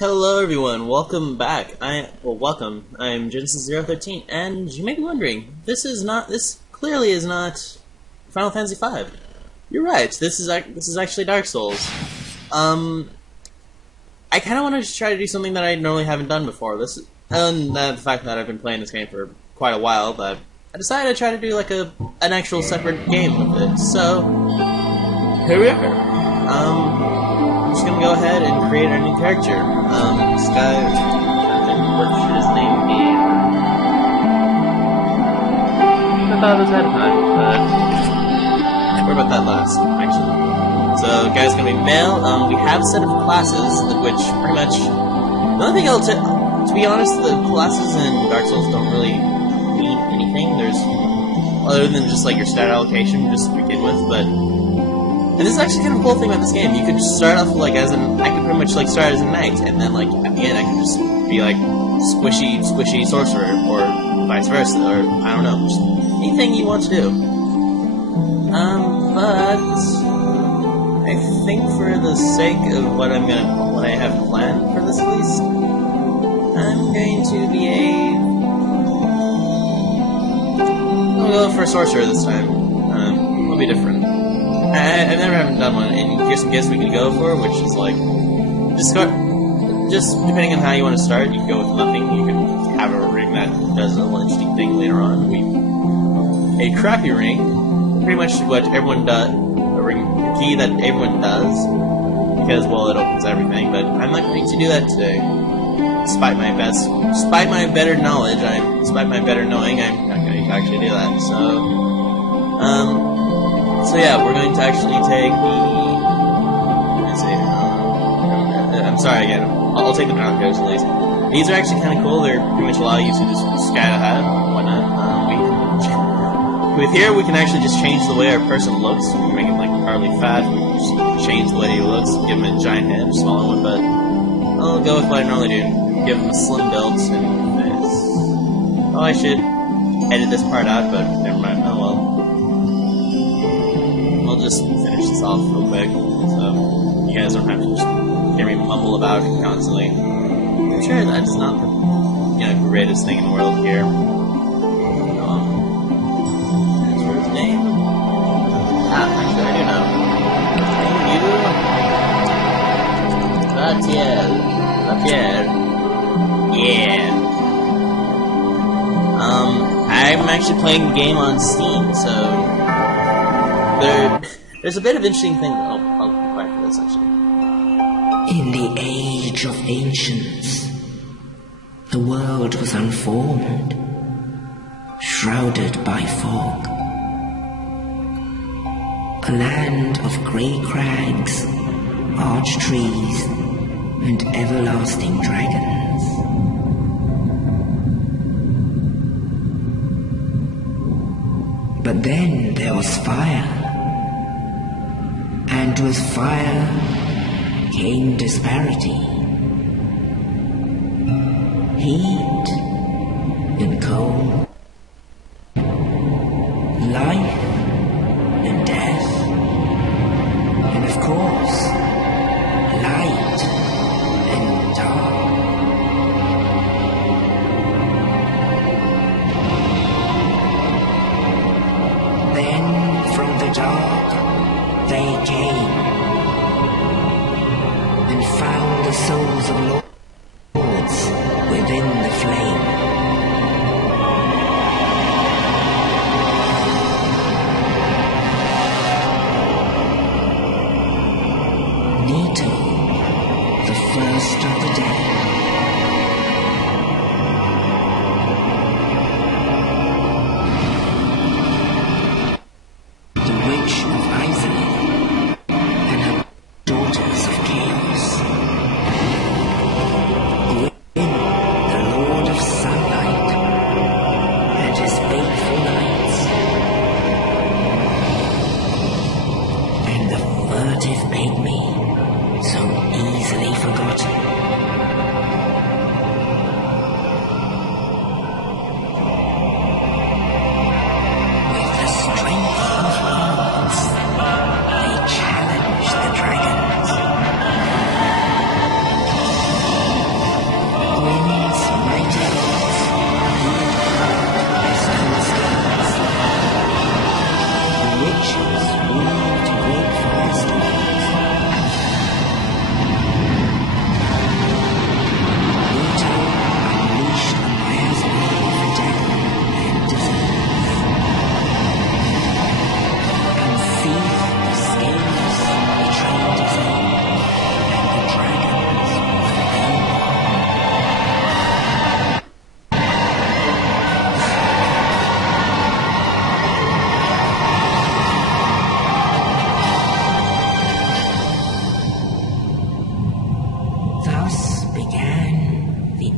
Hello everyone, welcome back. Welcome. I'm Genesis013, and you may be wondering, this clearly is not Final Fantasy V. You're right, this is actually Dark Souls. I kind of wanted to try to do something that I normally haven't done before. And the fact that I've been playing this game for quite a while, but I decided to try to do like an actual separate game with it. So here we are. I'm just gonna go ahead and create our new character. This guy, what should his name be? I thought it was ahead of time, but what about that last, actually? So, guy's gonna be male. We have a set of classes, which pretty much, the only thing to be honest, the classes in Dark Souls don't really mean anything. Other than just like your stat allocation, just to begin with, but. And this is actually kind of a cool thing about this game. You could just start off like I could pretty much like start as a knight, and then like at the end I could just be like squishy sorcerer, or vice versa, or I don't know, just anything you want to do. But I think for the sake of what I have planned for this at least, I'm going to be I'll go for a sorcerer this time. It'll be different. I've never done one, and here's some gifts we can go for, which is like, just depending on how you want to start, you can go with nothing. You can have a ring that does a little interesting thing later on. A crappy ring, pretty much what everyone does, a key that everyone does, because, well, it opens everything, but I'm not going to do that today. Despite my better knowledge, despite my better knowing, I'm not going to actually do that, So yeah, we're going to actually take I'm sorry again, I'll take the Broncos at least. These are actually kind of cool, they're pretty much allow you to just scout ahead and whatnot. With here, we can actually just change the way our person looks. We can make him like partly fat, we can just change the way he looks, give him a giant head, or smaller one, but I'll go with what I normally do. Give him a slim build and this. Oh, I should edit this part out, but never mind, oh well. I'll just finish this off real quick, so you guys don't have to just hear me mumble about it constantly. I'm sure that's not the greatest thing in the world here. What's his name? Actually, I do know. Valtier. Yeah. I'm actually playing the game on Steam, so there's a bit of interesting thing. I'll be quiet for this actually. In the age of ancients, the world was unformed, shrouded by fog. A land of grey crags, arch trees, and everlasting dragons. But then there was fire. And with fire came disparity. Heat and cold. Life and death. And of course, light and dark. Then from the dark they came and found the souls of lords within the flame. Nito, the first of the day. Made me so easily forgotten.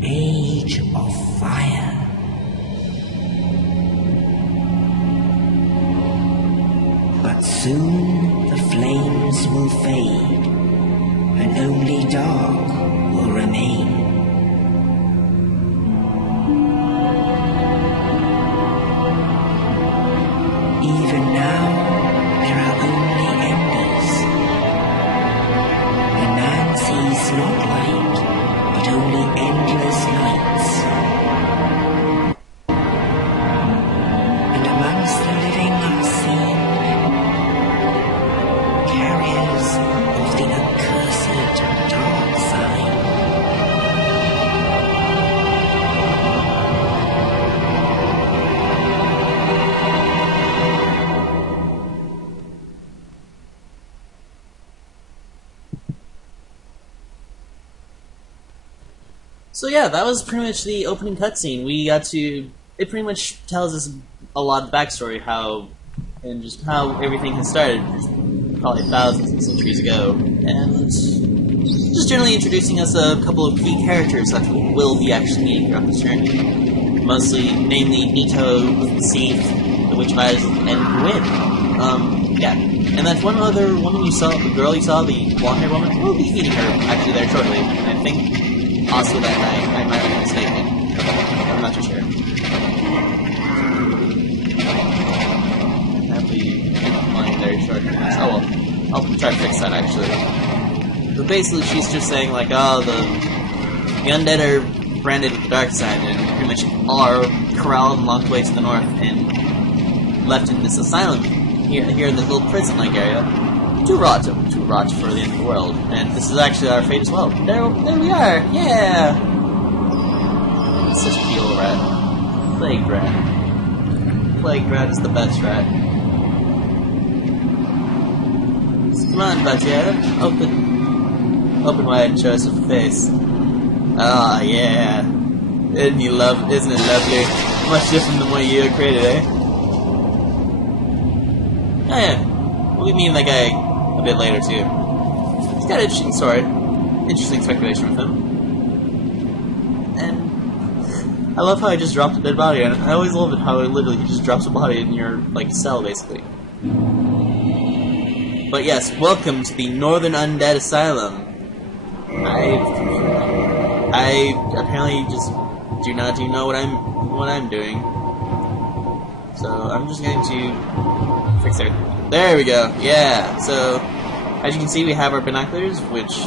age of fire. But soon the flames will fade, and only dark will remain. Even now, there are only embers, and man sees not light, but only endless nights. And amongst the living are seen carriers of the accursed dark side. So yeah, that was pretty much the opening cutscene. We got to... It pretty much tells us a lot of the backstory, how everything has started, probably thousands of centuries ago, and just generally introducing us a couple of key characters that we'll be actually meeting throughout this journey. Mostly, namely, Nito, Seath, the Witch Vibes, and Gwyn. Yeah. And that one other woman you saw, the girl you saw, the blonde-haired woman, we'll be meeting her actually there shortly. And I think also that night, I might be mistaken. I'm not too sure. I'll be lying very short. Oh well, I'll try to fix that actually. But basically, she's just saying like, oh, the undead are branded with the dark side, and pretty much all are corralled and locked away to the north and left in this asylum here in this little prison-like area. Too rot for the end of the world, and this is actually our fate as well. There we are, yeah! It's such a cute little rat. Plague rat. Plague rat is the best rat. So come on, Valtier. Open wide and show us your face. Ah, yeah. Isn't it lovely? Much different than what you created, eh? Oh yeah. We'll be meeting that guy a bit later too. He's got an interesting story. Interesting speculation with him. And I love how he just dropped a dead body, and I always love it how literally he just drops a body in your cell basically. But yes, welcome to the Northern Undead Asylum. I apparently just do not know what I'm doing. So I'm just going to fix it. There we go. Yeah. So as you can see, we have our binoculars, which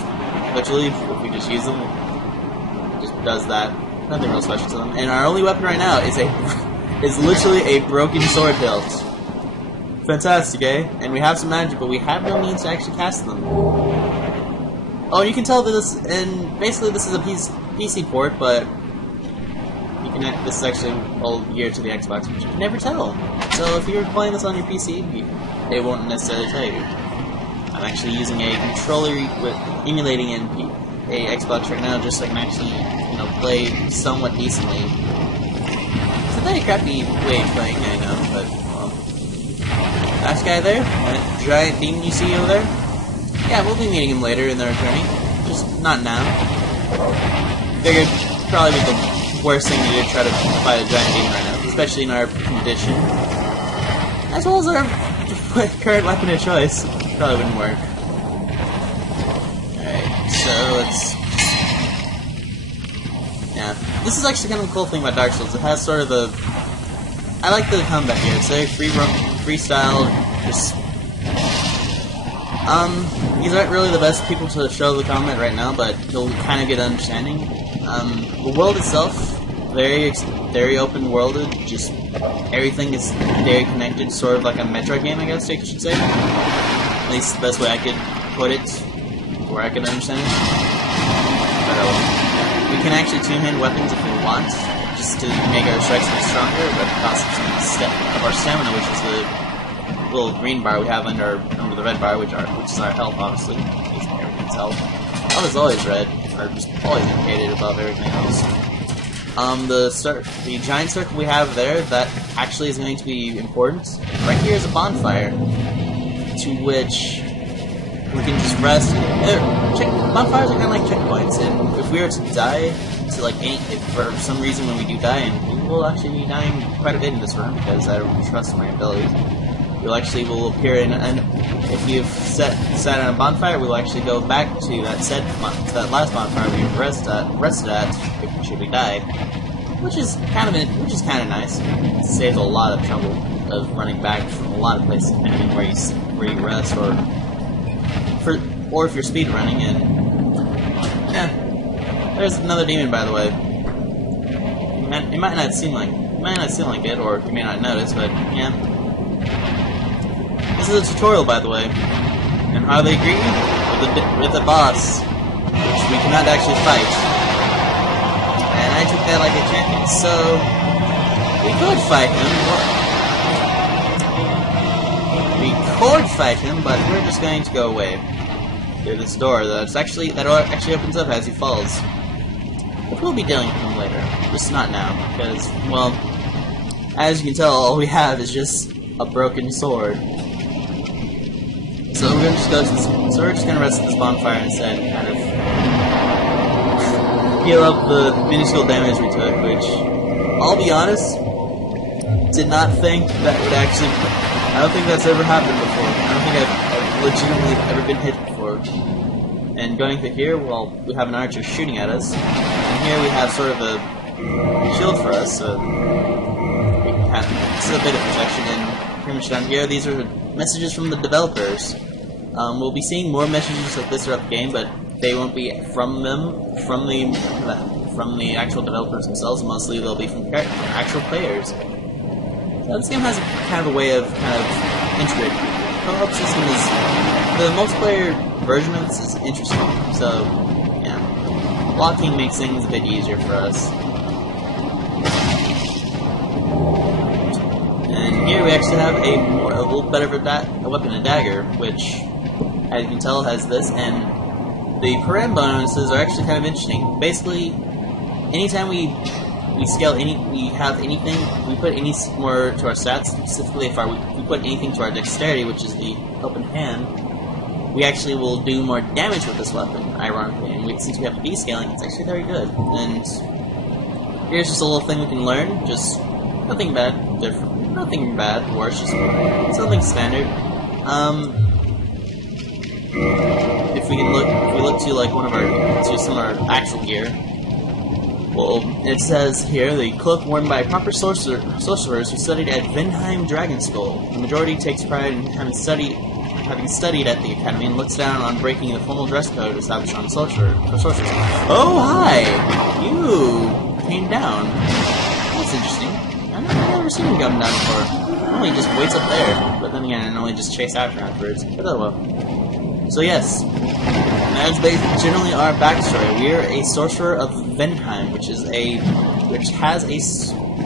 literally, if we just use them, it just does that. Nothing real special to them. And our only weapon right now is literally a broken sword hilt. Fantastic, eh? And we have some magic, but we have no means to actually cast them. Oh, you can tell that this, and basically this is a PC port, but you can. This is actually all geared to the Xbox, which you can never tell. So if you're playing this on your PC, they won't necessarily tell you. I'm actually using a controller with emulating a Xbox right now, just so I can actually, play somewhat decently. It's a very crappy way of playing, I know, but well. Last guy there, that giant demon you see over there. Yeah, we'll be meeting him later in our journey. Just not now. Figured probably be the worst thing to do to try to fight a giant demon right now, especially in our condition. As well as our current weapon of choice. Probably wouldn't work. Alright, so let's... Yeah. This is actually kind of a cool thing about Dark Souls. It has sort of the... I like the combat here. It's very freestyle, just... These aren't really the best people to show the combat right now, but you'll kind of get an understanding. The world itself, very open-worlded, just everything is very connected, sort of like a Metroid game, I guess you should say. At least the best way I could put it, where I could understand it. But, we can actually two-hand weapons if we want, just to make our strikes a bit stronger, but the cost of our stamina, which is the little green bar we have under the red bar, which is our health, obviously. Everything's health. Health is always red, or just always indicated above everything else. The giant circle we have there, that actually is going to be important. Right here is a bonfire, to which we can just rest. Bonfires are kind of like checkpoints, and if we were to die, to like if for some reason when we do die, and we will actually be dying quite a bit in this run because I don't trust my abilities. We'll actually will appear in, and if you've set on a bonfire, we'll actually go back to that last bonfire we rested at should we die, which is kind of nice. It saves a lot of trouble of running back from a lot of places depending where you rest or if you're speed running. And yeah, there's another demon, by the way. It might not seem like it, or you may not notice, but yeah. This is a tutorial, by the way. And how they greet you? With a boss, which we cannot actually fight. And I took that like a champion, so we could fight him, but we're just going to go away through this door that actually opens up as he falls. But we'll be dealing with him later, just not now, because, well, as you can tell, all we have is just a broken sword. So we're just gonna rest at this bonfire instead, and kind of heal up the minuscule damage we took, which, I'll be honest, did not think that would actually. I don't think that's ever happened before. I don't think I've legitimately ever been hit before. And going through here, well, we have an archer shooting at us, and here we have sort of a shield for us, so we can have a bit of protection. And pretty much down here, these are messages from the developers. We'll be seeing more messages like this throughout the game, but they won't be from the actual developers themselves. Mostly they'll be from actual players. So this game has kind of a way of integrating. The co-op system is the multiplayer version of this is interesting. So yeah, blocking makes things a bit easier for us. And here we actually have a little better of a weapon, a dagger, which, as you can tell, has this, and the param bonuses are actually kind of interesting. Basically, anytime we scale we have anything, we put any more to our stats, specifically if we put anything to our dexterity, which is the open hand, we actually will do more damage with this weapon, ironically, and since we have descaling, it's actually very good. And here's just a little thing we can learn, just nothing bad, worse, just something standard. If we look to like some of our actual gear, well, it says here the cloak worn by proper sorcerers who studied at Vinheim Dragon School. The majority takes pride in having studied at the academy and looks down on breaking the formal dress code established on sorcerers. Oh hi, you came down. That's interesting. I've never seen him come down before. Normally he just waits up there, but then again, I normally just chase afterwards. But oh well. So yes, that's generally our backstory. We are a sorcerer of Vinheim, which has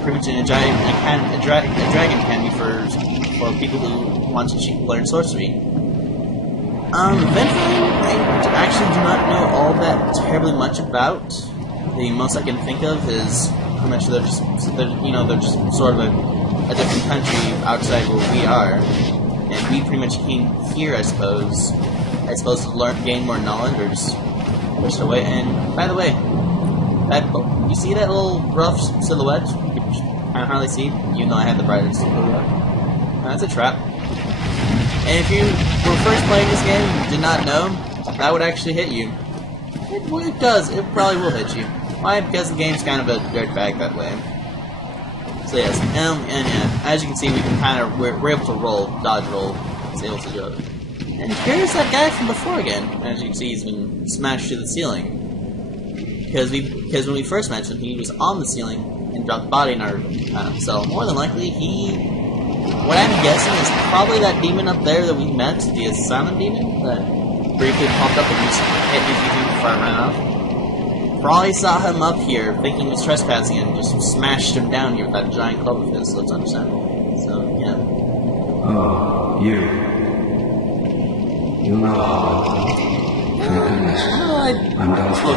pretty much a dragon candy for people who want to learn sorcery. Vinheim, I actually do not know all that terribly much about. The most I can think of is pretty much they're just sort of a different country outside where we are, and we pretty much came here, I suppose to gain more knowledge, or just push it away. And by the way, you see that little rough silhouette, which I can hardly see, even though I have the brightest silhouette? That's a trap. And if you were first playing this game and did not know, that would actually hit you. It does. It probably will hit you. Why? Because the game's kind of a dirtbag that way. So yes, and yeah, as you can see, we can we're able to dodge roll, it's able to do it. And here's that guy from before again. As you can see, he's been smashed to the ceiling. Because when we first met him, he was on the ceiling and dropped the body in our cell. More than likely, what I'm guessing is probably that demon up there that we met, the Asylum demon, that briefly popped up and just hit me before I ran off. Probably saw him up here, thinking he was trespassing, and just smashed him down here with that giant club of his, so it's understandable. So, yeah. Oh, you. You're not hard. Thank goodness. I'm done for.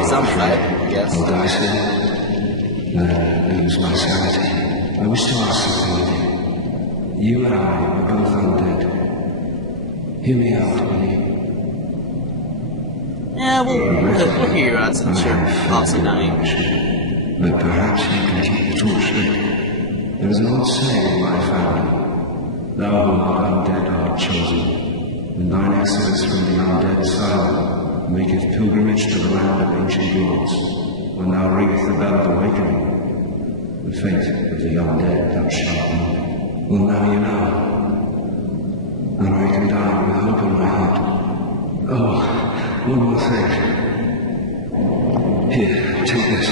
Yes. I'll die soon. Then lose my sanity. I wish to ask something of you. You and I are both undead. Hear me out, will you? Yeah, we'll hear you out since you're obviously dying. but perhaps you can keep the torch lit. There is an old saying in my family: thou who art undead art chosen, and thine exodus from the undead asylum maketh pilgrimage to the land of ancient gods. When thou ringest the bell of awakening, the fate of the undead thou shalt know. Well, now you know. And I can die with hope in my heart. Oh, one more thing. Here, take this.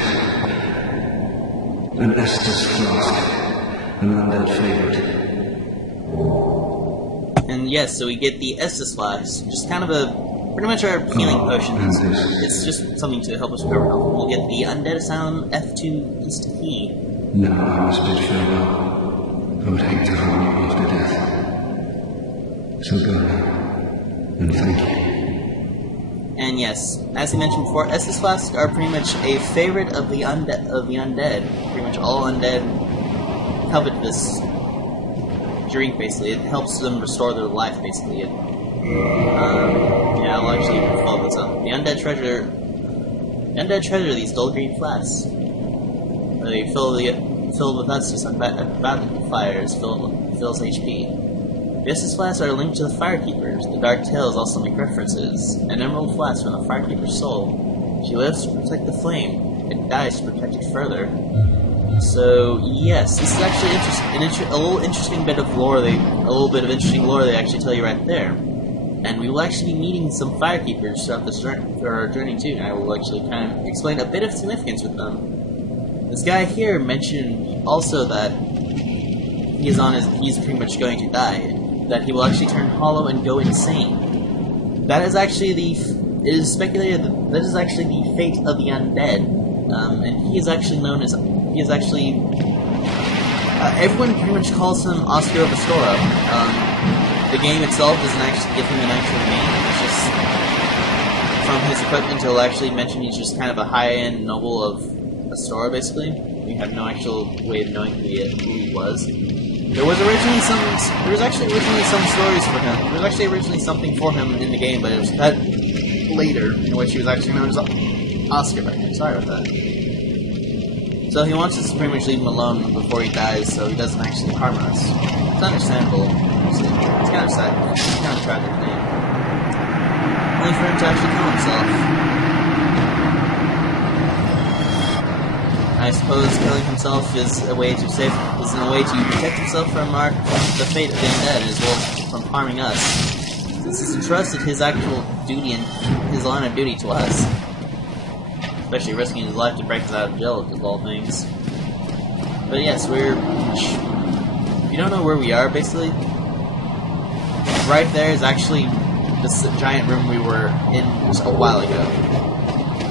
An Estus flask. An undead favorite. And yes, so we get the Estus flask, just kind of a pretty much our healing potion. It's just something to help us recover health. We'll get the Undead Asylum F2 East Key. Now I must bid farewell. I would hate to harm you after death. So go now, and thank you. And yes, as I mentioned before, Estus flasks are pretty much a favorite of the undead. Pretty much all undead covet this drink. Basically, it helps them restore their life. Basically, yeah, I'll actually follow this up. The undead treasure these dull green flasks. They filled with Estus on battle fires, fills HP. The Estus flasks are linked to the Firekeepers. The Dark Tales also make references. An emerald flask from the Firekeeper's soul. She lives to protect the flame. It dies to protect it further. So yes, this is actually a little interesting bit of lore. A little bit of interesting lore they actually tell you right there. And we will actually be meeting some Firekeepers throughout this our journey too. And I will actually kind of explain a bit of significance with them. This guy here mentioned also that he's pretty much going to die. That he will actually turn hollow and go insane. That is actually it is speculated that is actually the fate of the undead. And he is actually known as, everyone pretty much calls him Oscar of Astora. The game itself doesn't actually give him an actual name. It's just, from his equipment, it'll actually mention he's just kind of a high-end noble of Astora, basically. We have no actual way of knowing who he was. There was actually originally some stories for him. There was actually originally something for him in the game, but it was cut later, in which he was actually known as Oscar back then. Sorry about that. So he wants us to pretty much leave him alone before he dies, so he doesn't actually harm us. It's understandable. It's kind of sad. It's kind of tragic thing. Only for him to actually kill himself. I suppose killing himself is a way to protect himself from the fate of the undead, as well as from harming us. Since he's entrusted his actual duty and his line of duty to us, especially risking his life to break us out of jail of all things. But yes, if you don't know where we are, basically, right there is actually this giant room we were in just a while ago.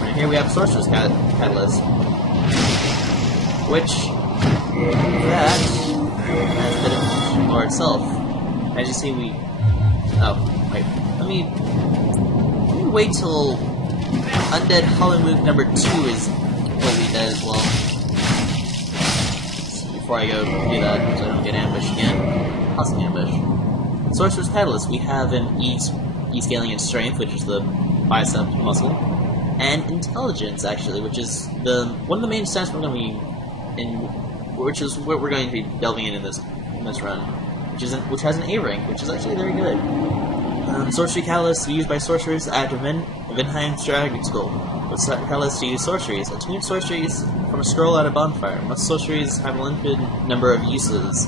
Right here we have Sorcerer's Catalyst. Which, that has a bit of lore itself. As you see, let me wait till Undead Hollow Move number 2 is completely dead as well. So before I go do that, so I don't get ambushed again. Possibly ambush. Sorcerer's Catalyst, we have an E scaling in Strength, which is the bicep muscle, and Intelligence, actually, which is one of the main stats we're going to be which is what we're going to be delving in this run, which has an A rank, which is actually very good. Sorcery Catalyst used by sorcerers at Vinheim's Dragon School. With Catalyst to use sorceries, attune sorceries from a scroll at a bonfire. Most sorceries have a limited number of uses.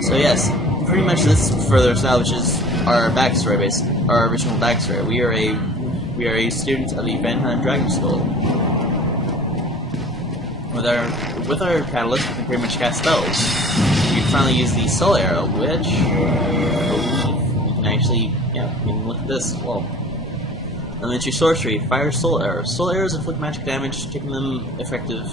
So yes, pretty much this further establishes our backstory, our original backstory. We are a student of the Vinheim Dragon School. With our catalyst, we can pretty much cast spells. We can finally use the Soul Arrow, which I believe we can actually, we can look at this as well. Elementary Sorcery, Fire Soul Arrow. Soul Arrows inflict magic damage, making them effective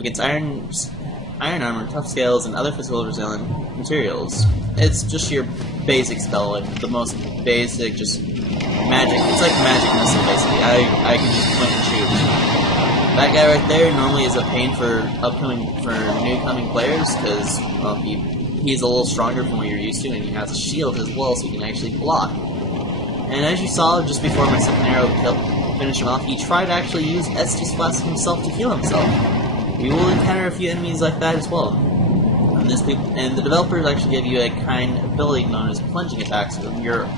against iron armor, tough scales, and other physical resilient materials. It's just your basic spell, like the most basic, just magic. It's like magic missile, basically. I can just point and shoot. That guy right there normally is a pain for newcoming players, because well, he's a little stronger from what you're used to, and he has a shield as well, so he can actually block. And as you saw just before my second arrow killed finish him off, he tried to actually use Estus Flask himself to heal himself. We will encounter a few enemies like that as well. And the developers actually give you a kind ability known as plunging attacks. So if you're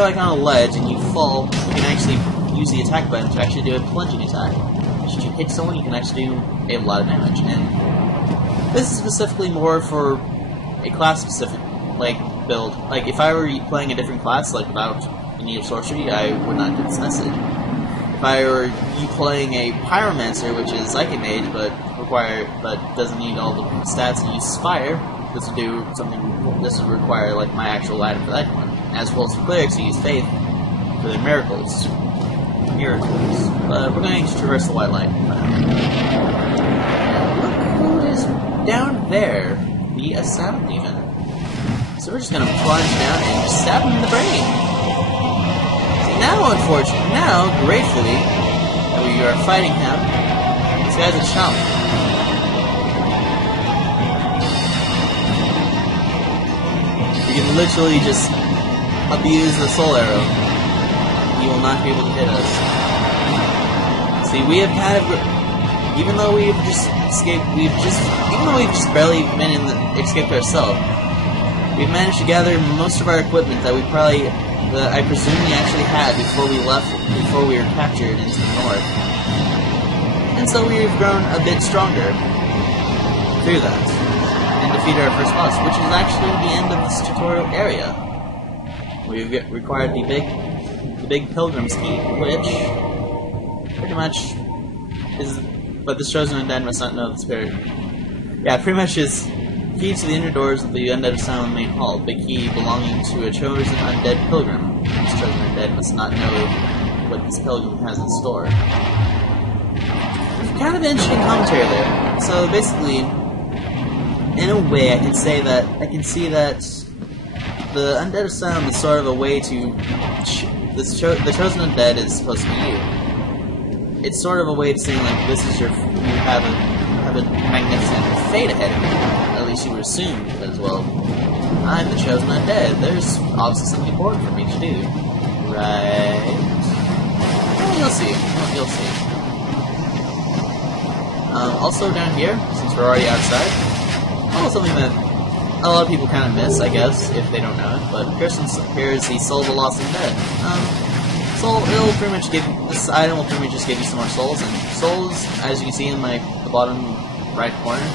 like on a ledge and you fall, you can actually use the attack button to actually do a plunging attack. Should you hit someone, you can actually do a lot of damage. And this is specifically more for a class-specific build. Like if I were playing a different class, like without the need of sorcery, I would not get this message. If I were playing a pyromancer, which is like a mage, but doesn't need all the stats and uses fire, this would do something. This would require like my actual item for that one. As well as for clerics, who use faith for their miracles. But we're going to traverse the white light. Look who is down there, the Asylum demon. So we're just going to plunge down and stab him in the brain. See, now, gratefully, that we are fighting him, this guy's a chump. We can literally just abuse the soul arrow. He will not be able to hit us. See, we have kind of, even though we've just barely escaped ourselves, we've managed to gather most of our equipment that I presume we actually had before we were captured into the north. And so we've grown a bit stronger through that, and defeated our first boss, which is actually the end of this tutorial area. We've required the big pilgrim's key, which pretty much is, but this chosen undead must not know the spirit. Yeah, pretty much is key to the inner doors of the Undead Asylum main hall. Big key belonging to a chosen undead pilgrim. This chosen undead must not know what this pilgrim has in store. There's kind of an interesting commentary there. So basically, in a way, I can see that the Undead Asylum is sort of a way to the chosen undead is supposed to be you. It's sort of a way of saying like you have a magnificent fate ahead of you. At least you would assume, because well, I'm the chosen undead. There's obviously something important for me to do, right? Well, you'll see. You'll see. Also down here, since we're already outside, something that a lot of people kind of miss, I guess, if they don't know it, but here's the Soul of the Lost Undead. This item will pretty much just give you some more souls, and souls, as you can see in the bottom right corner,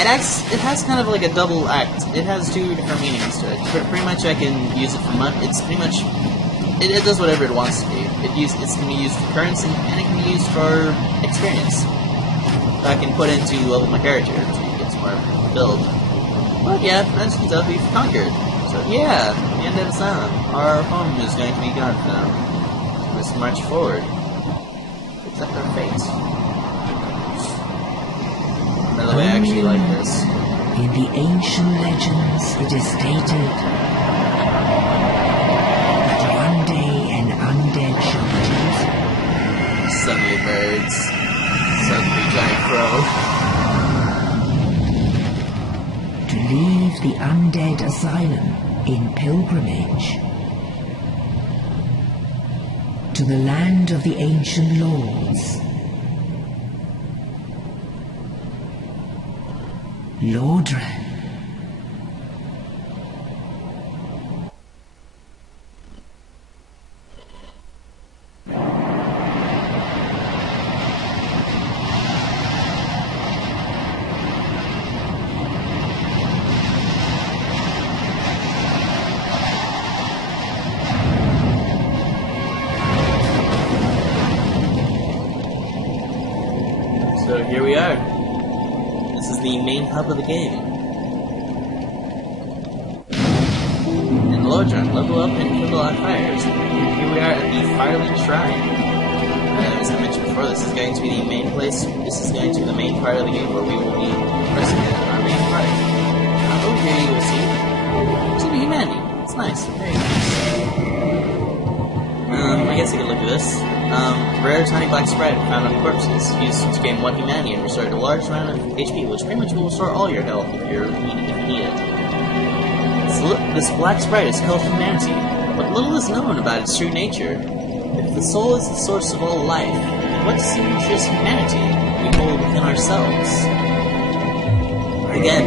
it has kind of like a double act. It has two different meanings to it. Pretty much I can use it for it's pretty much, it does whatever it wants to be. It can be used for currency, and it can be used for experience. That I can put into level my character to get some more build. But yeah, as you can tell, we've conquered. So yeah, the end of the Asylum. Our home is going to be gone for now. So let's march forward. Accept our fate. By the way, I actually like this. In the ancient legends, it is stated that one day an undead shall choose. Suddenly birds. Suddenly giant crow. To leave the Undead Asylum in pilgrimage to the land of the ancient lords. Lordran. So here we are. This is the main hub of the game. In Lordran, level up and kindle on fires. Here we are at the Firelink Shrine. As I mentioned before, this is going to be the main place. This is going to be the main part of the game where we will be pressing in our main part. Over here you will see some humanity. It's nice. Very nice. I guess I could look at this. Rare tiny black sprite found on corpses. Used to gain 1 humanity and restore a large amount of HP, which pretty much will restore all your health if you need it. This black sprite is called humanity, but little is known about its true nature. If The soul is the source of all life, and what distinguishes humanity we hold within ourselves. Again,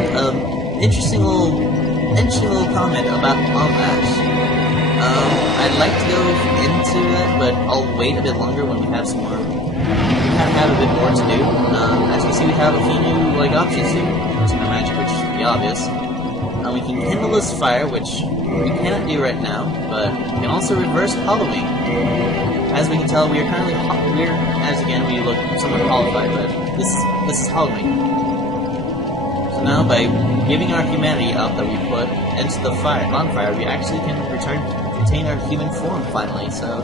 interesting little comment about on that. I'd like to go into that, but I'll wait a bit longer when we have some more. We kind of have a bit more to do. As you can see, we have a few new options here. Using our magic, which should be obvious. We can kindle this fire, which we cannot do right now, but we can also reverse hollowing. As we can tell, we are currently we look somewhat qualified, but this is hollowing. So now, by giving our humanity out that we put into the bonfire, we actually can retain our human form finally. So,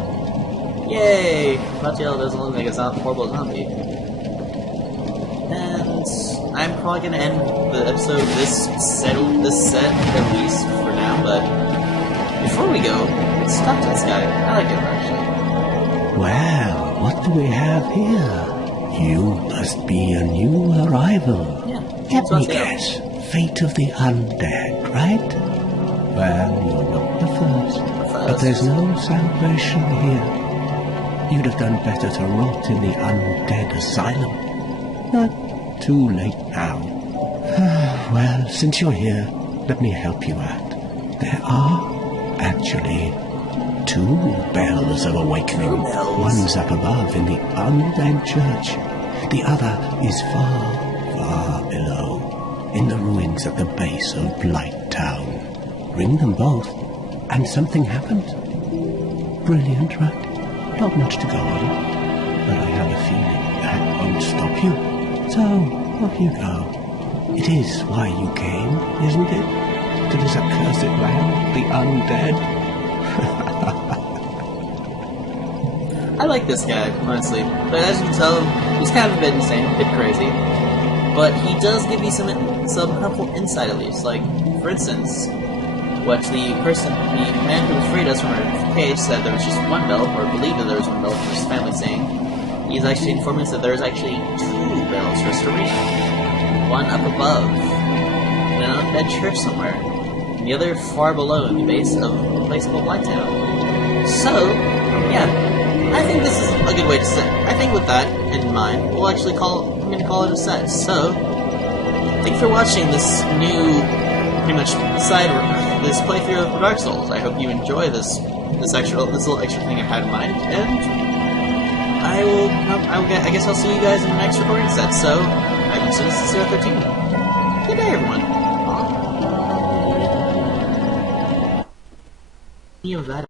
yay! Valtier doesn't look like a horrible zombie. And I'm probably gonna end the episode this set at least for now. But before we go, let's talk to this guy. I like him actually. Well, what do we have here? You must be a new arrival. Yeah. Let me guess. Fate of the undead, right? Well, you're not the first. But there's no salvation here. You'd have done better to rot in the Undead Asylum. But too late now. Well, since you're here, let me help you out. There are, actually, 2 bells of awakening. One's up above in the Undead Church. The other is far, far below, in the ruins at the base of Blight Town. Ring them both, and something happens. Brilliant, right? Not much to go on, but I have a feeling that won't stop you. So, off you go. It is why you came, isn't it? To this accursed land, the undead? I like this guy, honestly. But as you can tell, he's kind of a bit insane, a bit crazy. But he does give you some helpful insight at least. Like, for instance, what the man who freed us from our cage said there was just 1 bell, or believed that there was 1 bell from his family saying. He's actually informed us that there is actually 2 bells for Serena. One up above, in an undead church somewhere, and the other far below in the base of a place called Whitetown. So, yeah. I think this is a good way to set. I think with that in mind, we'll actually I'm going to call it a set. So, thank you for watching this new, pretty much this playthrough of Dark Souls. I hope you enjoy this little extra thing I had in mind, and I guess I'll see you guys in the next recording set. So, I've been Citizen 013. Good day, everyone. Any of that.